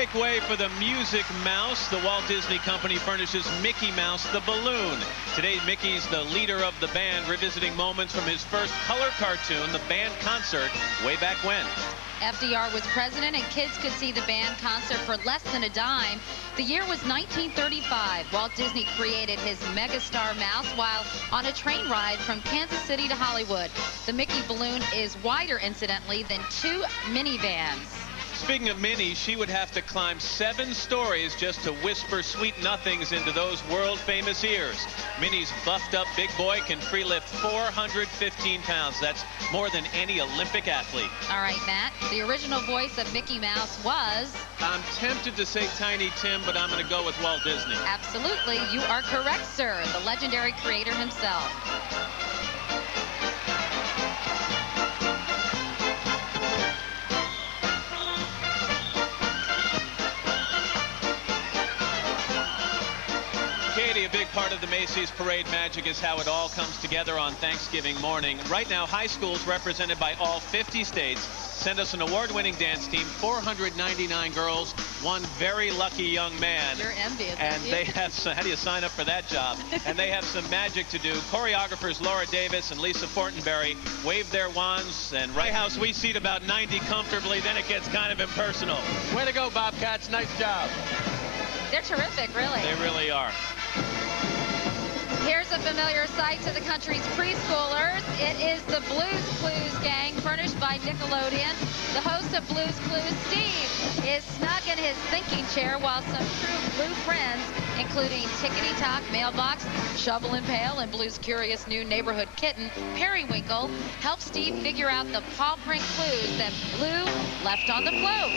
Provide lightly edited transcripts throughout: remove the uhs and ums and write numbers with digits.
make way for the Music Mouse. The Walt Disney Company furnishes Mickey Mouse the balloon. Today, Mickey's the leader of the band, revisiting moments from his first color cartoon, the band concert, way back when. FDR was president, and kids could see the band concert for less than a dime. The year was 1935. Walt Disney created his megastar mouse while on a train ride from Kansas City to Hollywood. The Mickey balloon is wider, incidentally, than 2 minivans. Speaking of Minnie, she would have to climb 7 stories just to whisper sweet nothings into those world-famous ears. Minnie's buffed-up big boy can free lift 415 pounds. That's more than any Olympic athlete. All right, Matt. The original voice of Mickey Mouse was... I'm tempted to say Tiny Tim, but I'm going to go with Walt Disney. Absolutely. You are correct, sir. The legendary creator himself. Katie, a big part of the Macy's Parade magic is how it all comes together on Thanksgiving morning. Right now, high schools represented by all 50 states send us an award-winning dance team, 499 girls, one very lucky young man. You're envious, and they have some, how do you sign up for that job? And they have some magic to do. Choreographers Laura Davis and Lisa Fortenberry wave their wands, and right house we seat about 90 comfortably. Then it gets kind of impersonal. Way to go, Bobcats. Nice job. They're terrific, really. They really are. Here's a familiar sight to the country's preschoolers. It is the Blues Clues gang, furnished by Nickelodeon. The host of Blues Clues, Steve, is snug in his thinking chair while some true Blue friends, including Tickety Tock, Mailbox, Shovel and Pail, and Blue's curious new neighborhood kitten, Periwinkle, help Steve figure out the paw print clues that Blue left on the float.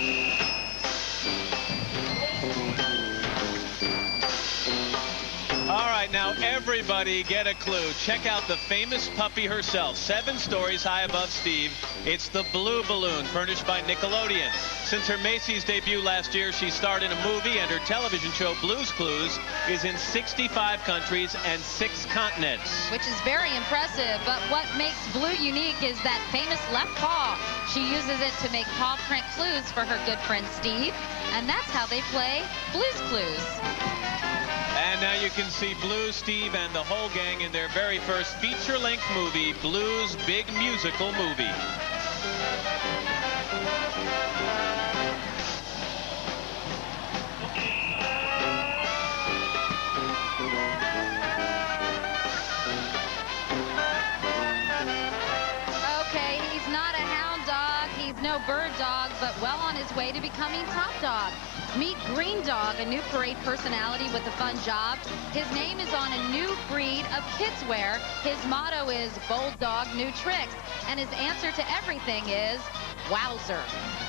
All right, now everybody get a clue. Check out the famous puppy herself, 7 stories high above Steve. It's the Blue Balloon, furnished by Nickelodeon. Since her Macy's debut last year, she starred in a movie, and her television show, Blues Clues, is in 65 countries and 6 continents. Which is very impressive, but what makes Blue unique is that famous left paw. She uses it to make paw print clues for her good friend Steve, and that's how they play Blues Clues. And now you can see Blue, Steve, and the whole gang in their very first feature-length movie, Blue's Big Musical Movie. Okay, he's not a hound dog, he's no bird dog, but well on his way to becoming top dog. Meet Green Dog, a new parade personality with a fun job. His name is on a new breed of kids wear. His motto is bold dog, new tricks. And his answer to everything is wowzer.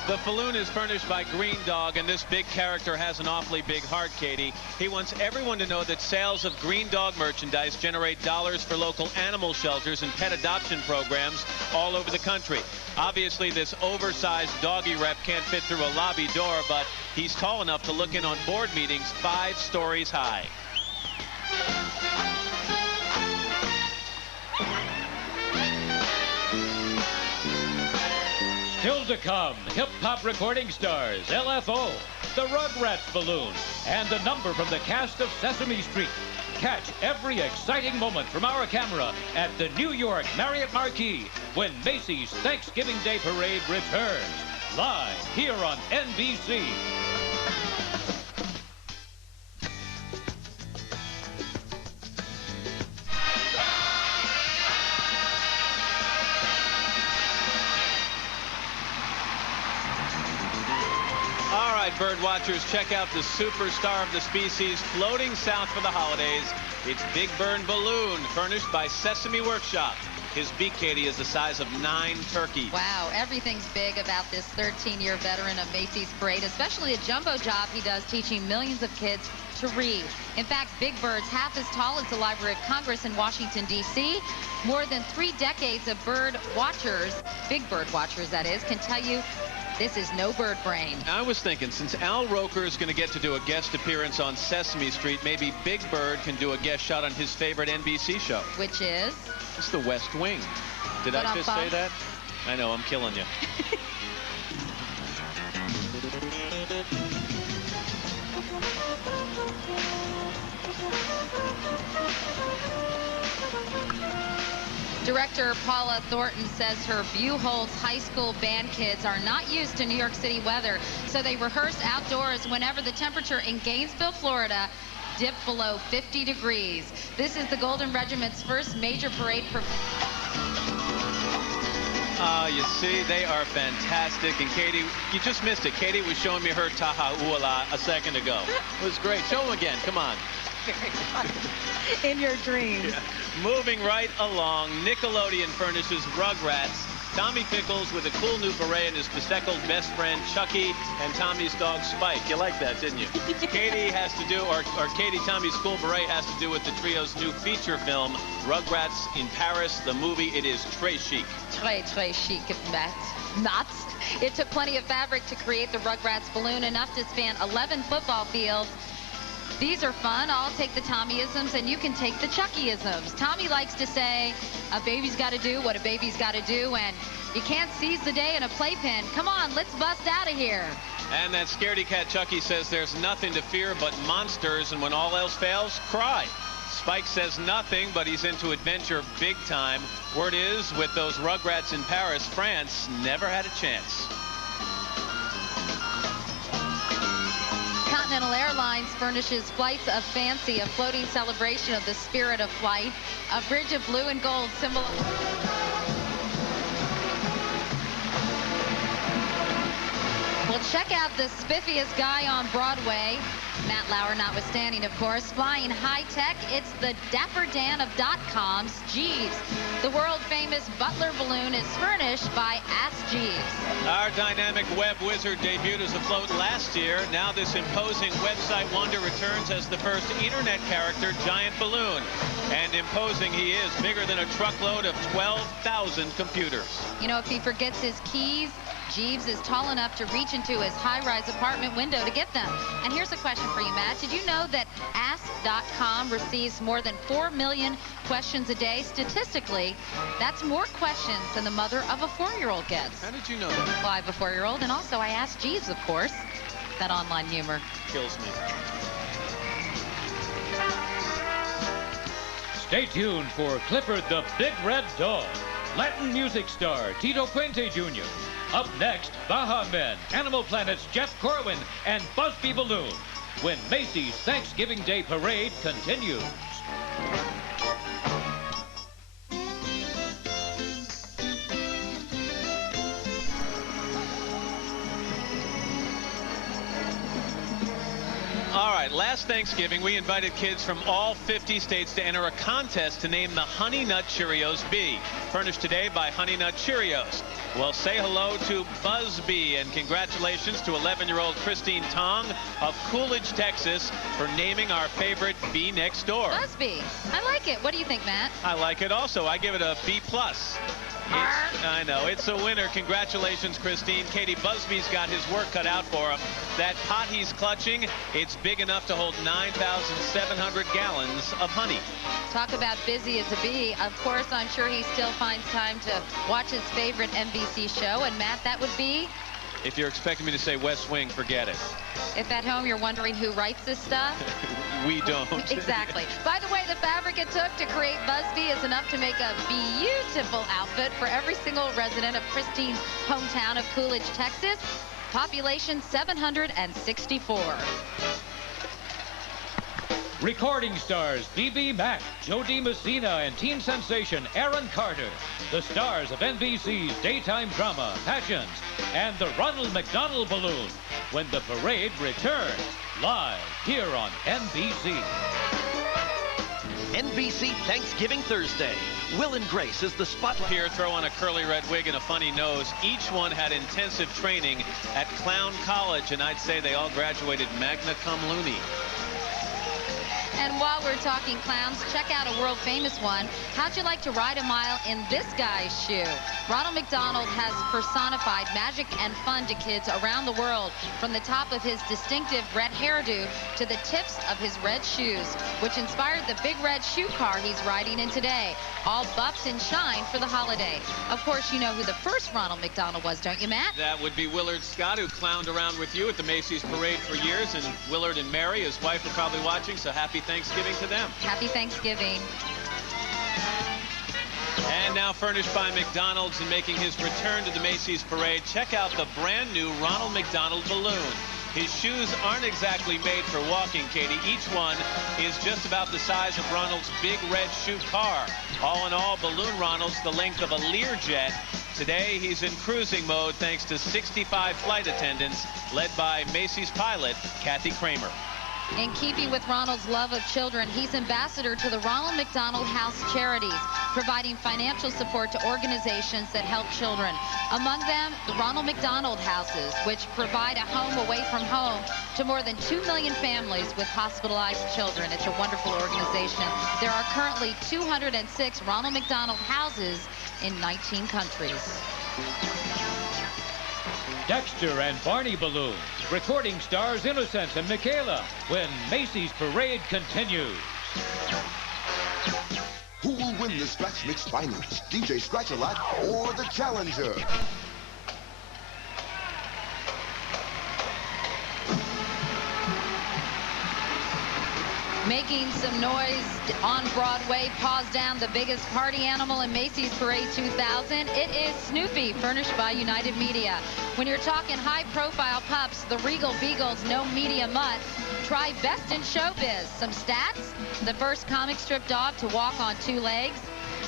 The balloon is furnished by Green Dog, and this big character has an awfully big heart, Katie. He wants everyone to know that sales of Green Dog merchandise generate dollars for local animal shelters and pet adoption programs all over the country. Obviously, this oversized doggy rep can't fit through a lobby door, but he's tall enough to look in on board meetings 5 stories high. Still to come, hip-hop recording stars, LFO, the Rugrats balloon, and a number from the cast of Sesame Street. Catch every exciting moment from our camera at the New York Marriott Marquis when Macy's Thanksgiving Day Parade returns, live here on NBC. Bird watchers, check out the superstar of the species floating south for the holidays. It's Big Bird Balloon, furnished by Sesame Workshop. His beak, Katie, is the size of 9 turkeys. Wow, everything's big about this 13-year veteran of Macy's Parade, especially a jumbo job he does teaching millions of kids to read. In fact, Big Bird's half as tall as the Library of Congress in Washington, D.C. More than 3 decades of bird watchers, Big Bird watchers that is, can tell you this is no bird brain. I was thinking, since Al Roker is going to get to do a guest appearance on Sesame Street, maybe Big Bird can do a guest shot on his favorite NBC show. Which is? It's The West Wing. Did I just say that? I know, I'm killing you. Director Paula Thornton says her Buchholz High School band kids are not used to New York City weather, so they rehearse outdoors whenever the temperature in Gainesville, Florida dipped below 50 degrees. This is the Golden Regiment's first major parade. You see, they are fantastic. And Katie, you just missed it. Katie was showing me her Taha Uala a second ago. It was great. Show them again. Come on. Very fun. In your dreams. Yeah. Moving right along, Nickelodeon furnishes Rugrats. Tommy Pickles with a cool new beret and his bespectacled best friend Chucky and Tommy's dog Spike. You like that, didn't you? Katie has to do, or Katie, Tommy's cool beret has to do with the trio's new feature film, Rugrats in Paris. The movie, it is très chic. Très chic, Matt. It took plenty of fabric to create the Rugrats balloon, enough to span 11 football fields. These are fun. I'll take the Tommyisms and you can take the Chuckyisms. Tommy likes to say, a baby's got to do what a baby's got to do, and you can't seize the day in a playpen. Come on, let's bust out of here. And that scaredy cat Chucky says there's nothing to fear but monsters, and when all else fails, cry. Spike says nothing, but he's into adventure big time. Word is, with those Rugrats in Paris, France never had a chance. Continental Airlines furnishes Flights of Fancy, a floating celebration of the spirit of flight. A bridge of blue and gold symbol. Well, check out the spiffiest guy on Broadway. Matt Lauer notwithstanding, of course. Flying high-tech, it's the Dapper Dan of dot-coms, Jeeves. The world-famous Butler balloon is furnished by Ask Jeeves. Our dynamic web wizard debuted as a float last year. Now this imposing website wonder returns as the first internet character giant balloon. And imposing he is, bigger than a truckload of 12,000 computers. You know, if he forgets his keys, Jeeves is tall enough to reach into his high-rise apartment window to get them. And here's a question for you, Matt. Did you know that Ask.com receives more than 4 million questions a day? Statistically, that's more questions than the mother of a 4-year-old gets. How did you know that? Well, I have a 4-year-old, and also I asked Jeeves, of course. That online humor kills me. Stay tuned for Clifford the Big Red Dog, Latin music star Tito Puente Jr. Up next, Baja Men, Animal Planet's Jeff Corwin, and Busby Balloon, when Macy's Thanksgiving Day Parade continues. All right, last Thanksgiving, we invited kids from all 50 states to enter a contest to name the Honey Nut Cheerios bee, furnished today by Honey Nut Cheerios. Well, say hello to Busby, and congratulations to 11-year-old Christine Tong of Coolidge, Texas, for naming our favorite bee next door. Busby. I like it. What do you think, Matt? I like it also. I give it a B+. I know, it's a winner. Congratulations, Christine. Katie, Busby's got his work cut out for him. That pot he's clutching, it's big enough to hold 9,700 gallons of honey. Talk about busy as a bee. Of course, I'm sure he still finds time to watch his favorite NBC show. And Matt, that would be? If you're expecting me to say West Wing, forget it. If at home you're wondering who writes this stuff. We don't. Exactly. By the way, the fabric it took to create Busby is enough to make a beautiful outfit for every single resident of Christine's hometown of Coolidge, Texas. Population 764. Recording stars B.B. Mack, Jody Messina, and teen sensation Aaron Carter. The stars of NBC's daytime drama, Passions, and the Ronald McDonald Balloon, when the parade returns, live here on NBC. NBC Thanksgiving Thursday. Will and Grace is the spotlight. Here, throw on a curly red wig and a funny nose. Each one had intensive training at Clown College, and I'd say they all graduated magna cum laude. And while we're talking clowns, check out a world-famous one. How'd you like to ride a mile in this guy's shoe? Ronald McDonald has personified magic and fun to kids around the world, from the top of his distinctive red hairdo to the tips of his red shoes, which inspired the big red shoe car he's riding in today. All buffed and shine for the holiday. Of course, you know who the first Ronald McDonald was, don't you, Matt? That would be Willard Scott, who clowned around with you at the Macy's Parade for years. And Willard and Mary, his wife, are probably watching, so happy Thanksgiving to them. Happy Thanksgiving. And now furnished by McDonald's and making his return to the Macy's parade. Check out the brand new Ronald McDonald balloon. His shoes aren't exactly made for walking, Katie. Each one is just about the size of Ronald's big red shoe car. All in all, Balloon Ronald's the length of a Learjet. Today, he's in cruising mode thanks to 65 flight attendants led by Macy's pilot, Kathy Kramer. In keeping with Ronald's love of children, he's ambassador to the Ronald McDonald House Charities, providing financial support to organizations that help children. Among them, the Ronald McDonald Houses, which provide a home away from home to more than 2 million families with hospitalized children. It's a wonderful organization. There are currently 206 Ronald McDonald Houses in 19 countries. Dexter and Barney balloons, recording stars Innocence and Michaela when Macy's parade continues. Who will win the Scratch Mix Finals? DJ Scratch-A-Lot or the Challenger? Making some noise on Broadway, paws down the biggest party animal in Macy's Parade 2000. It is Snoopy, furnished by United Media. When you're talking high-profile pups, the Regal Beagle's no media mutt. Try best in showbiz. Some stats: the first comic strip dog to walk on 2 legs.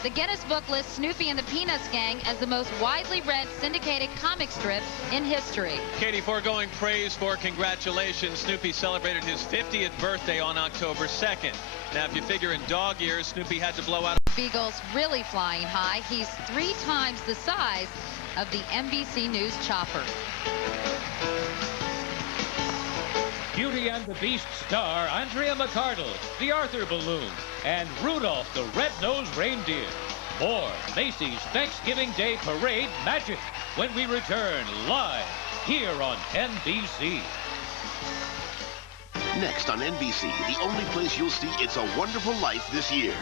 The Guinness Book lists Snoopy and the Peanuts Gang as the most widely read syndicated comic strip in history. Katie, foregoing praise for congratulations, Snoopy celebrated his 50th birthday on October 2nd. Now, if you figure in dog years, Snoopy had to blow out. Beagle's really flying high. He's 3 times the size of the NBC News chopper. Beauty and the Beast star Andrea McArdle, the Arthur balloon, and Rudolph the Red-Nosed Reindeer. More Macy's Thanksgiving Day Parade magic when we return live here on NBC. Next on NBC, the only place you'll see It's a Wonderful Life this year.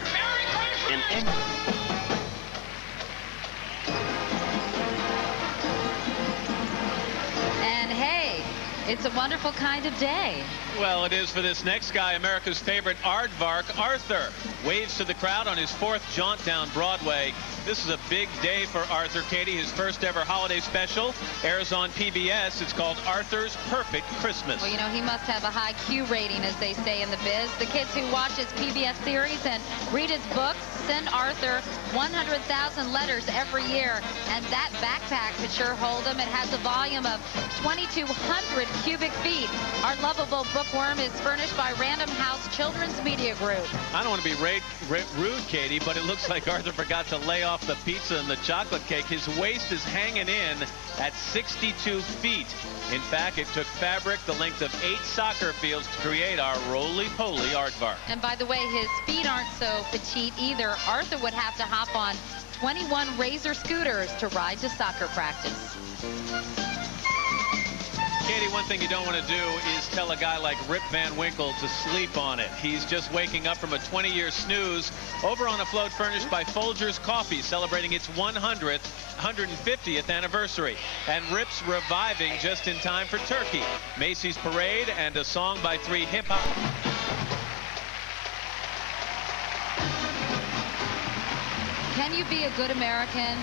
And hey, it's a wonderful kind of day. Well, it is for this next guy, America's favorite aardvark, Arthur. Waves to the crowd on his 4th jaunt down Broadway. This is a big day for Arthur, Katie. His first ever holiday special airs on PBS. It's called Arthur's Perfect Christmas. Well, you know, he must have a high Q rating, as they say in the biz. The kids who watch his PBS series and read his books send Arthur 100,000 letters every year. And that backpack could sure hold him. It has a volume of 2,200 cubic feet. Our lovable bookworm is furnished by Random House Children's Media Group. I don't want to be rude, Katie, but it looks like Arthur forgot to lay off the pizza and the chocolate cake. His waist is hanging in at 62 feet. In fact, it took fabric the length of 8 soccer fields to create our roly-poly aardvark. And by the way, his feet aren't so petite either. Arthur would have to hop on 21 Razor scooters to ride to soccer practice. Katie, one thing you don't want to do is tell a guy like Rip Van Winkle to sleep on it. He's just waking up from a 20-year snooze over on a float furnished by Folgers Coffee, celebrating its 150th anniversary. And Rip's reviving just in time for Turkey, Macy's Parade, and a song by 3 hip-hop. Can you be a good American,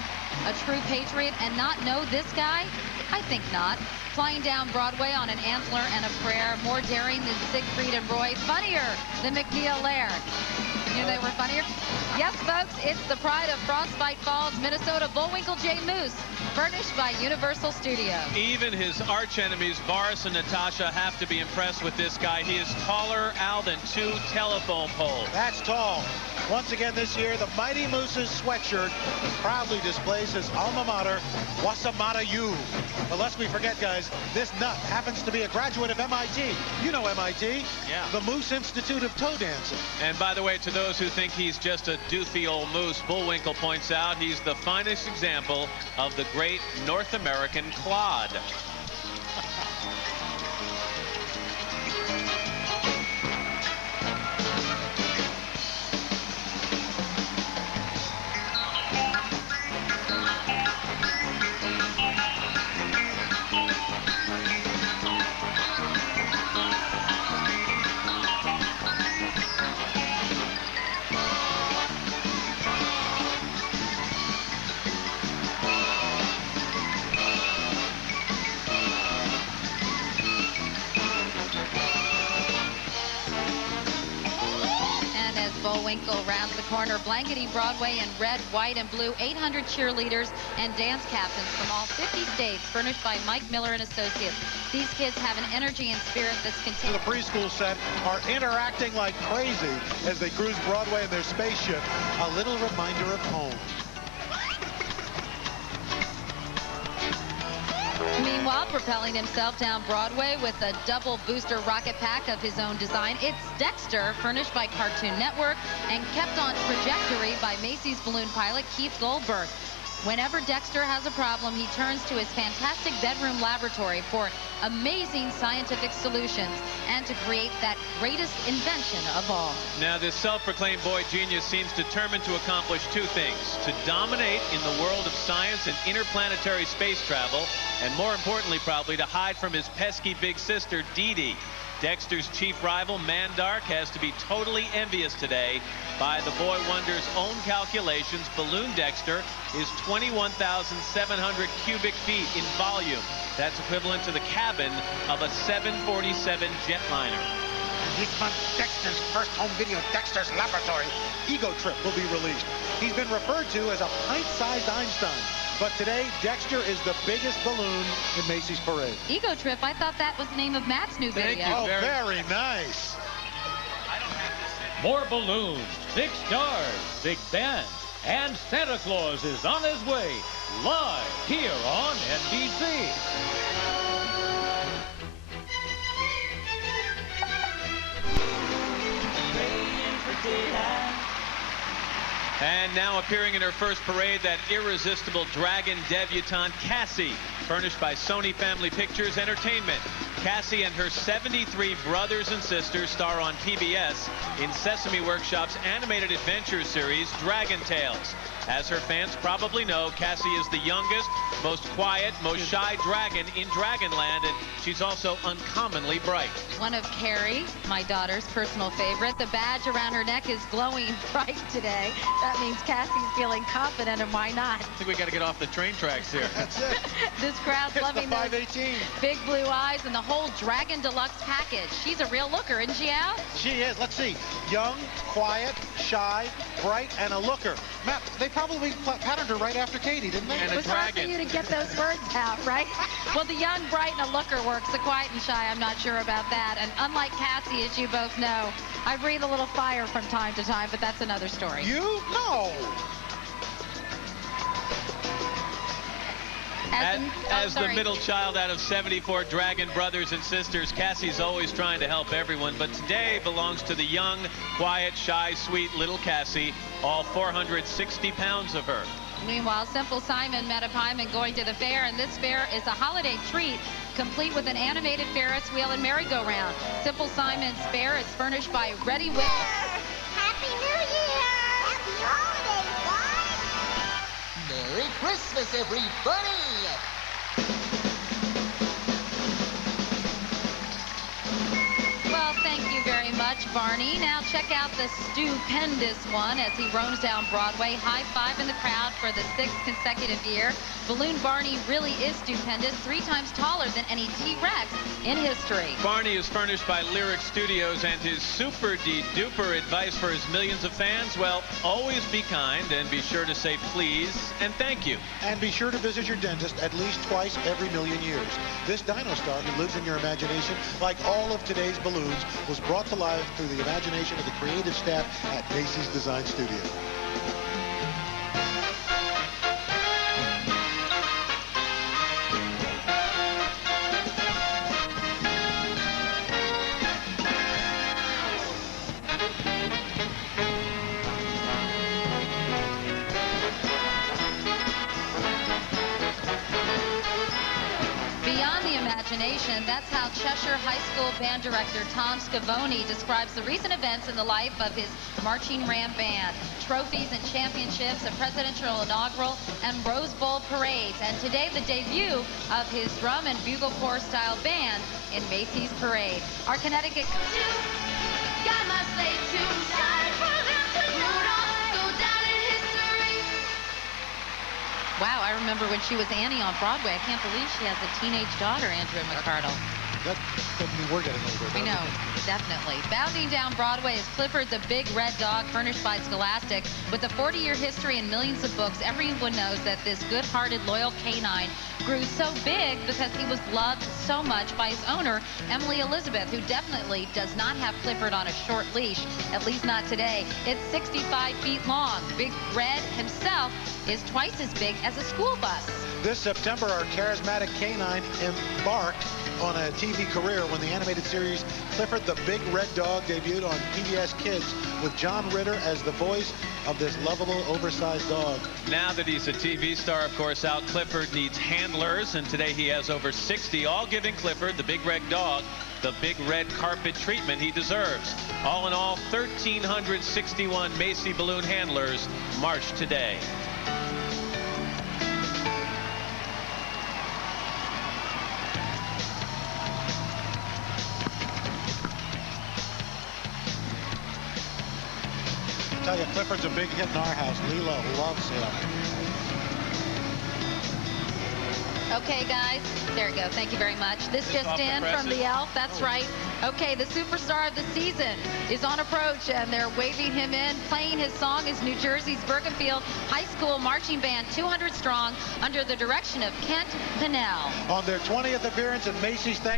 a true patriot, and not know this guy? I think not. Flying down Broadway on an antler and a prayer, more daring than Siegfried and Roy, funnier than McNeil Laird. You knew they were funnier? Yes, folks, it's the pride of Frostbite Falls, Minnesota, Bullwinkle J. Moose, furnished by Universal Studios. Even his archenemies, Boris and Natasha, have to be impressed with this guy. He is taller, Al, than 2 telephone poles. That's tall. Once again this year, the Mighty Moose's sweatshirt proudly displays his alma mater, Wasamata U. But lest we forget, guys, this nut happens to be a graduate of MIT. You know MIT. Yeah. The Moose Institute of Toe Dancing. And by the way, to those who think he's just a doofy old moose, Bullwinkle points out he's the finest example of the great North American clod. corner, blanketing Broadway in red, white, and blue. 800 cheerleaders and dance captains from all 50 states, furnished by Mike Miller and Associates. These kids have an energy and spirit that's The preschool set are interacting like crazy as they cruise Broadway in their spaceship. A little reminder of home. Meanwhile, propelling himself down Broadway with a double booster rocket pack of his own design, it's Dexter, furnished by Cartoon Network and kept on trajectory by Macy's balloon pilot Keith Goldberg. Whenever Dexter has a problem, he turns to his fantastic bedroom laboratory for amazing scientific solutions and to create that greatest invention of all. Now, this self-proclaimed boy genius seems determined to accomplish two things: to dominate in the world of science and interplanetary space travel, and more importantly, probably, to hide from his pesky big sister, Dee Dee. Dexter's chief rival, Mandark, has to be totally envious today. By the boy wonder's own calculations, Balloon Dexter is 21,700 cubic feet in volume. That's equivalent to the cabin of a 747 jetliner. This month, Dexter's first home video, Dexter's Laboratory Ego Trip, will be released. He's been referred to as a pint-sized Einstein. But today, Dexter is the biggest balloon in Macy's parade. Ego Trip, I thought that was the name of Matt's new video. Oh, very nice. More balloons, big stars, big bands, and Santa Claus is on his way, live here on NBC. And now appearing in her first parade, that irresistible dragon debutante, Cassie, furnished by Sony Family Pictures Entertainment. Cassie and her 73 brothers and sisters star on PBS in Sesame Workshop's animated adventure series, Dragon Tales. As her fans probably know, Cassie is the youngest, most quiet, most shy dragon in Dragonland, and she's also uncommonly bright. One of Carrie, my daughter's personal favorite. The badge around her neck is glowing bright today. That means Cassie's feeling confident, and why not? I think we got to get off the train tracks here. That's it. This crowd's It's loving the those 518. big blue eyes and the whole Dragon Deluxe package. She's a real looker, isn't she, Al? She is. Let's see. Young, quiet, shy, bright, and a looker. Matt, they probably patterned her right after Katie, didn't they? And It was hard for you to get those words out, right? Well, the young, bright, and a looker works. The quiet and shy, I'm not sure about that. And unlike Cassie, as you both know, I breathe a little fire from time to time, but that's another story. You? No. As the middle child out of 74 Dragon brothers and sisters, Cassie's always trying to help everyone, but today belongs to the young, quiet, shy, sweet little Cassie, all 460 pounds of her. Meanwhile, Simple Simon met a pieman going to the fair, and this fair is a holiday treat, complete with an animated Ferris wheel and merry-go-round. Simple Simon's fair is furnished by Ready With. Happy New Year! Happy holidays, guys! Merry Christmas, everybody! Well, thank you very much, Barney. Now check out the stupendous one as he roams down Broadway. High-five in the crowd for the 6th consecutive year. Balloon Barney really is stupendous, 3 times taller than any T-Rex in history. Barney is furnished by Lyric Studios, and his super-de-duper advice for his millions of fans, well, always be kind and be sure to say please and thank you. And be sure to visit your dentist at least twice every million years. This dino star who lives in your imagination, like all of today's balloons, was brought to life through the imagination of the creative staff at Macy's Design Studio. That's how Cheshire High School band director Tom Scavone describes the recent events in the life of his Marching Ram band. Trophies and championships, a presidential inaugural, and Rose Bowl parades. And today, the debut of his drum and bugle corps style band in Macy's parade. Our Connecticut... Got my sleigh tune started for them tonight. Go down in history. Wow, I remember when she was Annie on Broadway. I can't believe she has a teenage daughter, Andrea McArdle. That doesn't mean we're getting older. We know, definitely. Bounding down Broadway is Clifford the Big Red Dog, furnished by Scholastic. With a 40-year history and millions of books, everyone knows that this good-hearted, loyal canine grew so big because he was loved so much by his owner, Emily Elizabeth, who definitely does not have Clifford on a short leash, at least not today. It's 65 feet long. Big Red himself is twice as big as a school bus. This September, our charismatic canine embarked on a TV career when the animated series Clifford the Big Red Dog debuted on PBS Kids with John Ritter as the voice of this lovable, oversized dog. Now that he's a TV star, of course, Al Clifford needs handlers, and today he has over 60, all giving Clifford, the Big Red Dog, the big red carpet treatment he deserves. All in all, 1,361 Macy balloon handlers march today. I tell you, Clifford's a big hit in our house. Leela loves him. Okay, guys, there you go. Thank you very much. This just in from the Elf. That's right. Okay, the superstar of the season is on approach, and they're waving him in. Playing his song is New Jersey's Bergenfield High School Marching Band, 200 strong, under the direction of Kent Pinnell. On their 20th appearance in Macy's Thanksgiving